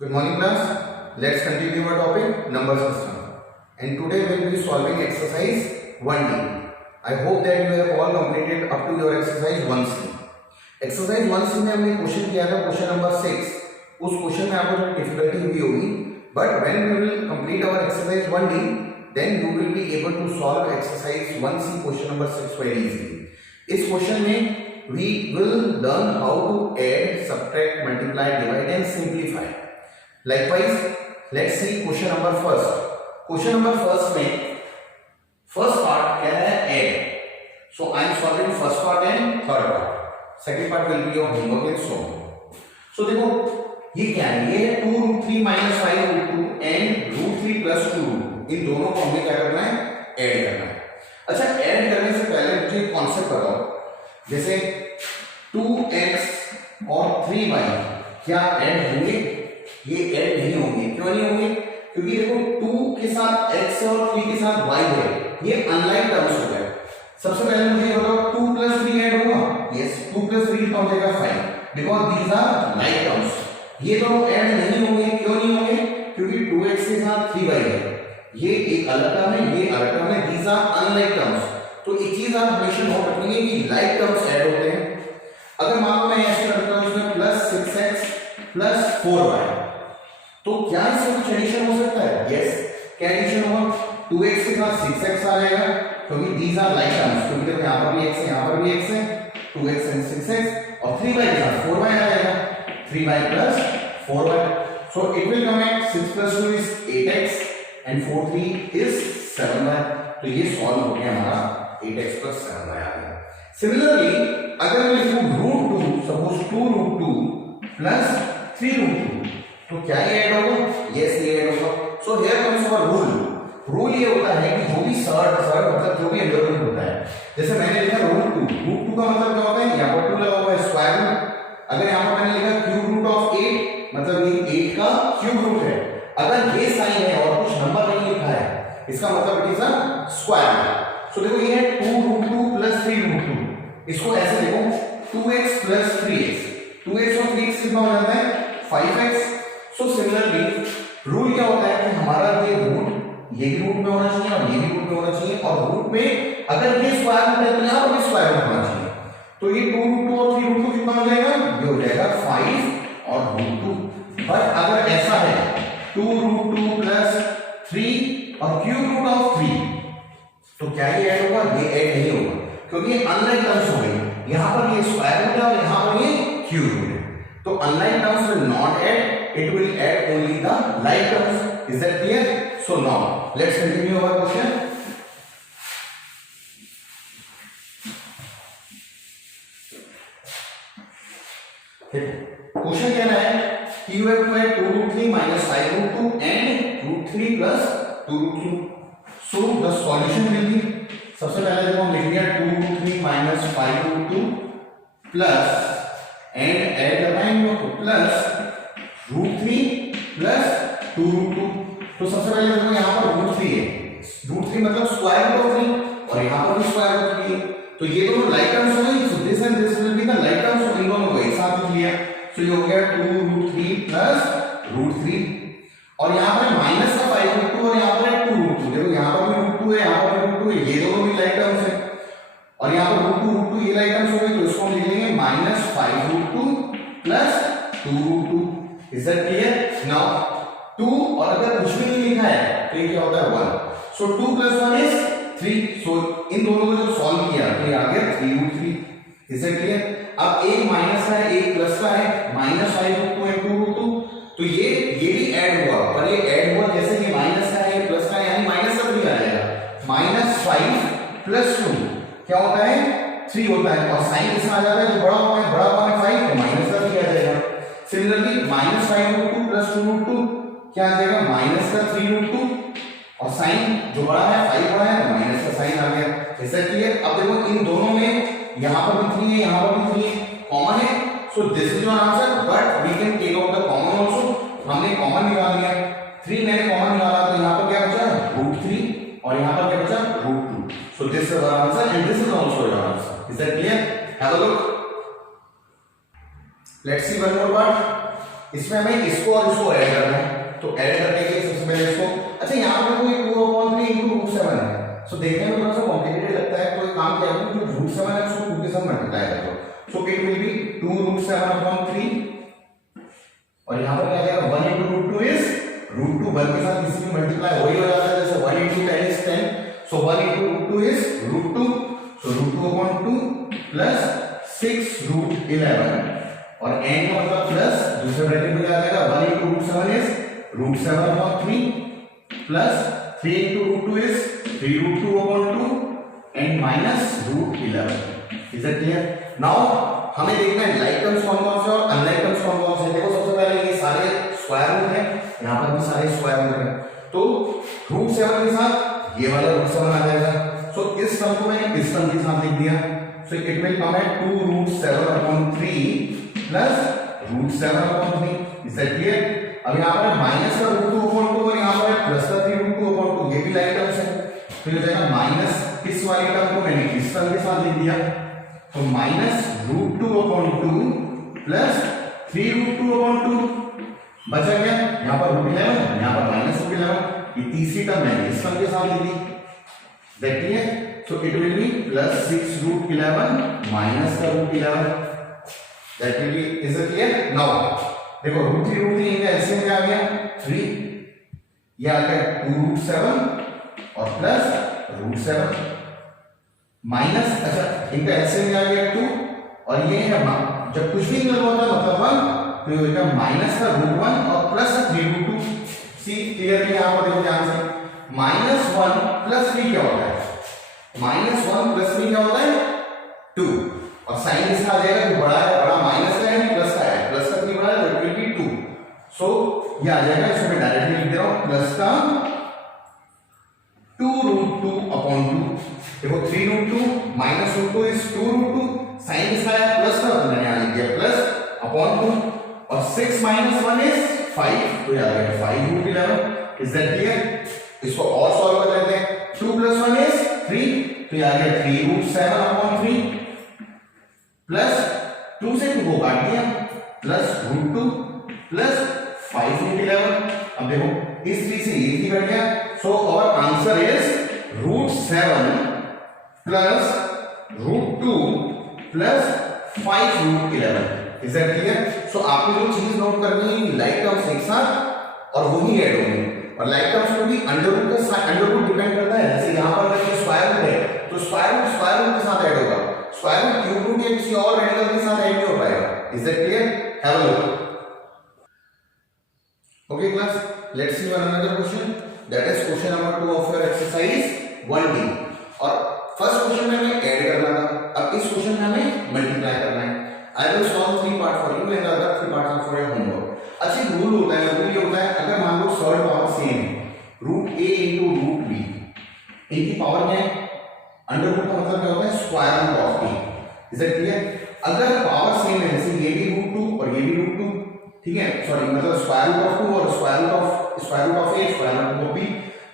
Good morning class. Let's continue our topic number system. And today we will be solving exercise 1D. I hope that you have all completed up to your exercise 1C. Exercise 1C में हमने question किया था question number 6. उस question में आपको थोड़ी difficulty हुई होगी. But when we will complete our exercise 1D, then you will be able to solve exercise 1C question number 6 very easily. इस क्वेश्चन में we will learn how to add, subtract, multiply, divide and simplify. Likewise, let's see question number first. Question number first में first part क्या है add. So I am solving first part and third part. Second part will be your homework and so on. So देखो ये क्या है, ये 2 root 3 minus 5 root 2 and root 3 plus 2 root 2. इन दोनों को हमें क्या करना है, ऐड करना है. अच्छा, ऐड करने से पहले मुझे कॉन्सेप्ट बताओ. जैसे 2x और 3y क्या ऐड होंगे? ये ऐड नहीं होंगे. क्यों नहीं होंगे? क्योंकि देखो 2 के साथ x है और 3 के साथ y है, ये अनलाइक टर्म्स हो गए. सबसे पहले मुझे बताओ 2 plus 3 ऐड होगा? यस, 2 plus 3 कितना हो जाएगा 5, because these are like terms. ये दोनों ऐड नहीं होंगे. क्यों नहीं होंगे? क्योंकि 2x के साथ 3y है, ये एक अलग टर्म है, ये अलग टर्म है. These are unlike terms. तो एक चीज आप हमेशा नोट रखेंगे कि लाइक टर्म्स ऐड होते हैं. अगर मान लो मैं ऐसे करता हूं इसमें प्लस 6x प्लस 4y, तो क्या इससे कुछ एडिशन हो सकता है? यस, क्या एडिशन होगा? 2x के साथ 6x आ जाएगा क्योंकि दीज आर लाइक टर्म्स. क्योंकि देखो यहां पर भी x है, यहां पर भी x है, 2x and 6x, और 3y के साथ 4y आ जाएगा, 3y plus 4y. So it will come at 6 plus 2 is 8x and 4 3 is 7y. तो ये सॉल्व हो गया हमारा 8x plus 7y आ गया. सिमिलरली अगर मैं लिखूं root 2, suppose 2 root 2 plus 3 root 2, तो क्या ये ऐड होगा? यस, ये ऐड होगा. So here comes our rule. Rule ये होता है कि जो भी सर्ड मतलब जो भी अंडर रूट होता है, जैसे मैंने लिखा रूट 2 का मतलब क्या होता है? यहाँ पर 2 लगा हुआ है, स्क्वायर रूट. अगर यहाँ पर मैंने लिखा क्यूब रूट ऑफ 8, मतलब ये 8 का क्यूब रूट है. अगर ये साइन है और कुछ नंबर नहीं लिखा है, इसका मतलब it is a square root. So देखो ये है 2 रूट 2 प्लस 3 रूट 2. इसको ऐसे देखो 2x प्लस 3x. 2x और 3x कितना हो जाता है? 5x. सो सिमिलरली रूल क्या होता है कि हमारा ये रूट ये भी रूट में होना चाहिए और ये भी रूट में होना चाहिए, और रूट में अगर ये स्क्वायर रूट है तो यहाँ पर भी स्क्वायर रूट होना चाहिए. तो ये 2 रूट 2 और 3 रूट 2 कितना हो जाएगा? ये हो जाएगा 5 और रूट 2. बट अगर ऐसा है 2 रूट 2 प्लस 3 और क्यूब रूट ऑफ 3, तो क्या ये ऐड होगा? ये ऐड नहीं होगा क्योंकि ये अनलाइक टर्म्स हो गई. यहां पर ये स्क्वायर रूट है और यहां पर ये क्यूब रूट है. तो unlike terms will not add, it will add only the like terms. Is that clear? So now let's continue our question. Question क्या है कि you have to add 2 root 3 minus 5 root 2 and root 3 plus 2 root 2. So the solution will be, सबसे पहले देखो हम लिख लिया 2 root 3 minus 5 root 2 plus and add लगाएंगे तो plus रूट 3 प्लस 2 रूट 2. तो सबसे पहले देखो यहाँ पर रूट 3 है, रूट 3 मतलब स्क्वायर रूट ऑफ 3, और यहाँ पर भी स्क्वायर रूट 3 है. तो ये दोनों लाइक टर्म्स हो गए. So this and this will be the like terms. इन दोनों को एक साथ लिख लिया. सो ये हो गया 2 रूट 3 प्लस रूट 3, और यहाँ पर माइनस का 5 रूट 2 और यहाँ पर है 2 रूट 2. देखो यहाँ पर भी रूट 2 है, यहाँ पर भी रूट 2 है, ये दोनों भी लाइक टर्म्स है, और यहाँ पर रूट 2 ये लाइक टर्म्स हो गए. तो इसको हम लिख लेंगे minus 5 root 2 plus 2 root 2. Is that clear? Now 2 और अगर कुछ भी नहीं लिखा है तो ये क्या होता है 1. So 2 plus 1 is 3. So इन दोनों को जब सॉल्व किया तो ये आ गया 3 रूट 3. Is that clear? अब एक माइनस का है एक प्लस का है, माइनस 5 रूट 2 है 2 रूट 2. तो ये भी ऐड हुआ, पर ये ऐड हुआ जैसे कि माइनस का है प्लस का है, यानी माइनस का 3 आ जाएगा. माइनस 5 प्लस 2 क्या होता है? 3 होता है, और साइन इसमें आ जाता है जो बड़ा हुआ है 5, तो माइनस का 3 आ जाएगा. Similarly minus 5 root 2 plus 2 root 2 क्या आ जाएगा? माइनस का 3 रूट 2, और साइन जो बड़ा है 5 बड़ा है तो माइनस का साइन आ गया. ऐसा क्लियर? अब देखो इन दोनों में यहाँ पर भी 3 है, यहाँ पर भी 3 है, कॉमन है. So this is your answer, but we can take out the common also. हमने कॉमन निकाल लिया, 3 मैंने कॉमन निकाला, तो यहाँ पर क्या बचा? रूट 3, और यहाँ पर क्या बचा? Root 2. So this is our answer and this is also your answer. Is that clear? Have a look. Let's see one more part. इसमें हमें इसको और इसको ऐड पर क्या आ जाएगा 1 into root 2 is root 2 1 के साथ किसी भी मल्टीप्लाई वही हो जाता है जैसे 1 into 10 is 10 so 1 into root 2 is root 2 so root 2 upon 2 plus 6 root 11 और n का मतलब प्लस दूसरे ब्रैकेट में आ जाएगा 1 into root 7 is root 7 upon 3 plus 3 into root 2 is 3 root 2 upon 2 and minus root 11 is that clear now हमें देखना है like terms कौन कौन से और अनलाइक टर्म्स कौन कौन से देखो सबसे पहले ये सारे स्क्वायर रूट है यहाँ पर भी सारे स्क्वायर रूट है तो रूट 7 के साथ ये वाला रूट 7 आ जाएगा सो इस टर्म को मैंने इस टर्म के साथ लिख दिया so it will come at 2 root 7 upon 3 plus root 7 upon 3 is that clear अब यहाँ पर माइनस का रूट 2 upon 2 और यहाँ पर प्लस का 3 root 2 upon 2 ये भी लाइक टर्म्स है तो ये हो जाएगा माइनस इस वाली टर्म को मैंने इस टर्म के साथ लिख दिया तो minus root 2 upon 2 plus 3 root 2 upon 2 बचा क्या यहाँ पर रूट 11 यहाँ पर माइनस रूट 11 ये तीसरी टर्म मैंने इस टर्म के साथ लिख दी that clear so it will be plus 6 root 11 minus का root 11 that will be is it clear now देखो रूट 3 इनका एलसीएम क्या आ गया 3 ये आ गया 2 root 7 और प्लस रूट 7 माइनस अच्छा इनका एलसीएम क्या आ गया 2 और ये है जब कुछ भी निकल होता है मतलब 1 तो ये होगा माइनस का रूट 1 और प्लस 3 root 2 सी क्लियरली यहां पर देखो ध्यान से माइनस 1 प्लस 3 क्या होता है माइनस 1 प्लस 3 क्या होता है 2 और साइन इसका आ जाएगा जो बड़ा है बड़ा माइनस का है प्लस का है प्लस का 3 बड़ा है तो इट विल बी 2 सो ये आ जाएगा इसको मैं डायरेक्टली लिख दे रहा हूं प्लस का 2 root 2 upon 2 देखो 3 root 2 minus root 2 is 2 root 2 sign इसका है प्लस का तो मैंने यहां लिख दिया प्लस अपॉन 2 और 6 minus 1 is 5 तो ये आ गया 5 root 11 इज दैट क्लियर इसको और सॉल्व कर लेते हैं 2 plus 1 is 3 तो ये आ गया 3 root 7 upon 3 प्लस 2 से 2 को काट दिया प्लस रूट 2 प्लस 5 root 11 अब देखो इस 3 से ये 3 कट गया so our answer is root 7 plus root 2 plus 5 root 11 is that clear so आपको जो चीज नोट करनी है लाइक टर्म्स एक साथ और वही ऐड होंगे और लाइक टर्म्स में भी अंडर रूट डिपेंड करता है जैसे यहां पर अगर स्क्वायर रूट है तो स्क्वायर रूट के साथ ऐड होगा स्क्वायर रूट क्यूब रूट या किसी और रेडिकल के साथ ऐड नहीं हो पाएगा is that clear have a look okay class let's see one another question that is question number 2 of your exercise 1d और फर्स्ट क्वेश्चन में हमें ऐड करना था अब इस क्वेश्चन में हमें मल्टीप्लाई करना है I will solve 3 part for you and other 3 parts are for your homework अच्छा रूल होता है रूल ये होता है अगर मान लो थर्ड पावर सेम है root a into root b इनकी पावर क्या है अंडर रूट का मतलब क्या होता है square root of a is that clear अगर पावर सेम है जैसे ये भी रूट 2 और ये भी रूट 2 ठीक है सॉरी मतलब स्क्वायर रूट ऑफ 2 और square root of a square root of b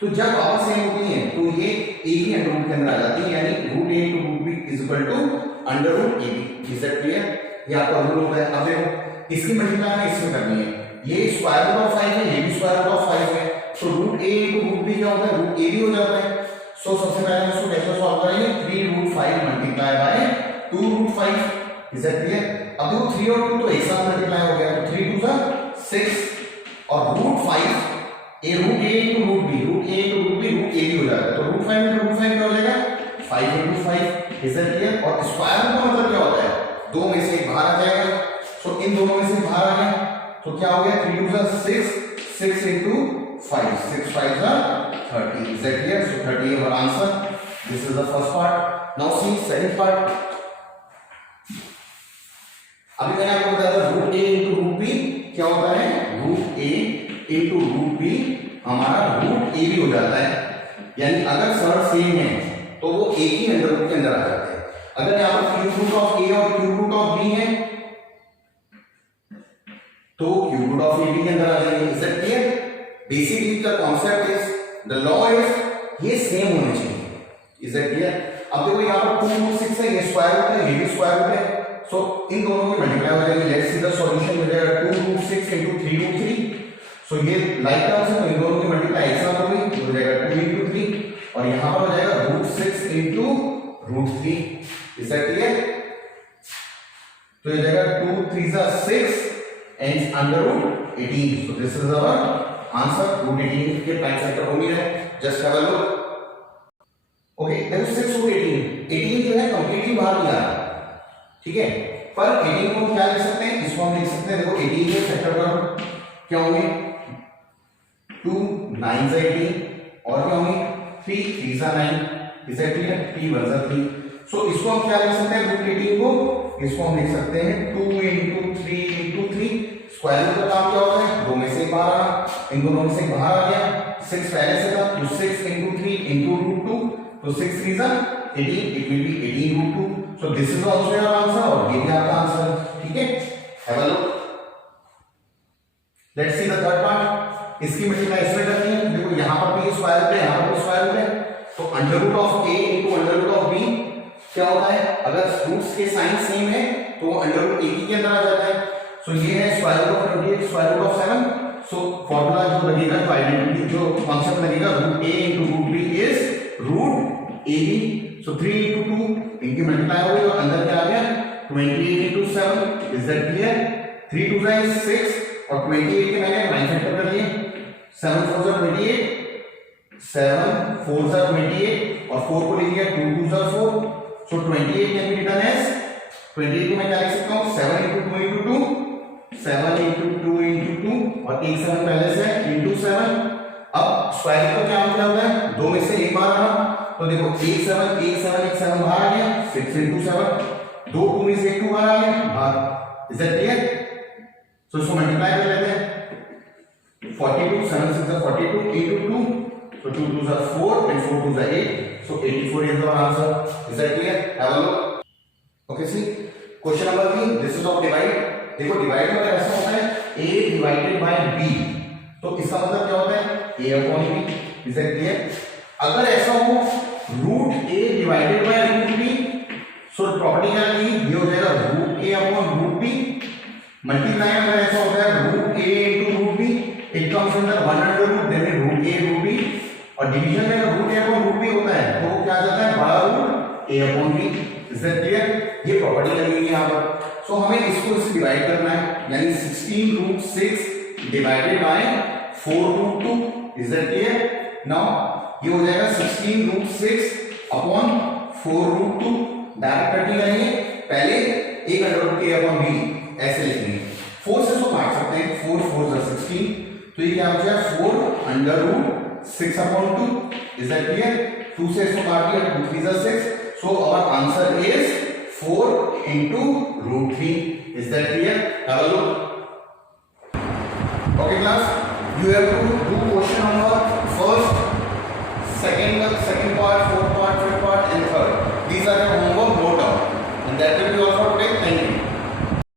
तो जब पावर सेम होती है तो ये एक ही अंडर रूट के अंदर आ जाती है यानी root a into root b is equal to under root ab is that clear ये आपका रूल होता है अब देखो इसकी मल्टीप्लाई हमें इसमें करनी है ये स्क्वायर रूट ऑफ 5 है ये भी स्क्वायर रूट ऑफ 5 है तो root a into root b क्या होता है रूट a भी हो जाता है सो सबसे पहले हम इसको कैसे सॉल्व करेंगे 3 root 5 multiply by 2 root 5 is that clear अब देखो 3 और 2 तो एक साथ मल्टीप्लाई हो गया तो 3 2 जा 6 और root 5 a root a into root b root a into root b root a भी हो जाता है तो रूट 5 into रूट 5 क्या हो जाएगा 5 into 5 इज दैट क्लियर और स्क्वायर रूट का मतलब क्या होता है दो में से एक बाहर आ जाएगा सो इन दोनों में से बाहर आ गया तो क्या हो गया 3 2 जा 6 6 into 5 6 5 जा 30 is that clear so 30 is our answer this is the first part now see second part अभी मैंने आपको बताया था root a into root b क्या होता है root a into root b हमारा रूट a भी हो जाता है यानी अगर सर सेम है तो वो एक ही अंडर रूट के अंदर आ जाते हैं अगर यहाँ पर क्यूब रूट ऑफ a और क्यूब रूट ऑफ b है तो cube root of a b के अंदर आ जाएंगे is that clear basically the concept is the law is ये सेम होने चाहिए इज दैट क्लियर अब देखो यहाँ पर 2 root 6 है ये स्क्वायर रूट है ये भी स्क्वायर रूट है सो इन दोनों की मल्टीप्लाई हो जाएगी लेट्स सी द सॉल्यूशन मिल जाएगा 2 root 6 into 3 root 3 सो ये लाइक टर्म्स है तो इन दोनों की मल्टीप्लाई एक साथ होगी तो हो जाएगा 2 into 3 और यहाँ पर हो जाएगा root 6 into root 3 is that clear तो ये जाएगा 2 3 6 and under root 18. So this is our answer. root 18 के प्राइम फैक्टर को मिल है. Just have a look. Okay, देखो 6 root 18 जो है कंप्लीटली बाहर नहीं आ रहा, ठीक है, पर 18 को क्या लिख सकते हैं, इसको हम लिख सकते हैं. देखो 18 के फैक्टर पर क्या होंगे, 2 9 से 18 और क्या होंगे 3 3 से 9. Is that clear? 3 1 से 3. सो इसको हम क्या लिख सकते हैं, रूट 18 को इसको हम लिख सकते हैं 2 into 3 into 3. स्क्वायर रूट का काम क्या होता है, दो में से बाहर आना, इन दोनों में से बाहर आ गया. 6 पहले से था तो 6 into 3 into root 2, तो 6 3 18, it will B 18 root 2. So this is also your answer और ये भी आपका आंसर है, ठीक है. Have a look. Let's see the third part. इसकी मल्टीप्लाई इसमें करनी है. देखो यहां पर भी स्क्वायर रूट है, यहां पर भी स्क्वायर रूट है, तो under root of a into under root of b क्या होता है, अगर रूट्स के साइन सेम है तो अंडर रूट a के अंदर आ जाता है. सो ये है square root of 28 square root of 7. So formula जो लगेगा, जो आइडेंटिटी जो कॉन्सेप्ट लगेगा, root a into root b is root ab. So 3 into 2 इनकी मल्टीप्लाई हो गई और अंदर क्या आ गया 28 into 7. Is that clear? 3 2 is 6 और 28 के मैंने 9 फैक्टर कर लिए. 7 4 are 28, 7 4 are 28 और 4 को लिख दिया 2 2 are 4. So 28 can be written as 28 को मैं क्या लिख सकता हूँ 7 into 2 into 2, 7 into 2 into 2 और एक 7 पहले से into 7. अब स्क्वायर का क्या मतलब होता है, दो में से एक बार आना, तो देखो एक 7 बाहर आ गया, 6 into 7, दो 2 में से एक 2 बाहर आ गया बाहर. Is that clear? सो इसको मल्टीप्लाई कर लेते हैं. 42 7 6 are 42 into 2, so 2 2s are 4 and 4 2s are 8. So 84 is our answer. Is that clear? Have a look. Okay, see. Question number 3. This is of divide. देखो डिवाइड में ऐसा होता है a divided by b. तो इसका मतलब क्या होता है a upon b. Is that clear? अगर ऐसा हो root a divided by root b, so property क्या है, ये हो जाएगा root a upon root b. Multiply अगर ऐसा होता है root a into root b, it comes under 1 under root, then root a root b. और डिवीजन में अगर root a upon root b होता है तो वो क्या आ जाता है बड़ा root a upon b. Is that clear? ये प्रॉपर्टी लगेगी यहाँ पर. सो हमें इसको इससे डिवाइड करना है, यानी 16 root 6 divided by 4 root 2. Is that clear? Now ये हो जाएगा 16 root 6 upon 4 root 2. Direct cutting करेंगे, पहले एक under root a upon b ऐसे लिखेंगे. 4 से इसको काट सकते हैं, 4 4 is 16, तो ये क्या हो जाएगा 4 under root 6 upon 2. Is that clear? 2 से इसको काट दिया, 2 3 is 6. So our answer is 4 into root 3. Is that clear? Have a look. Okay class, you have to do question number first, second part, fourth part, fifth part and third. These are your homework, note down. And that will be all for today.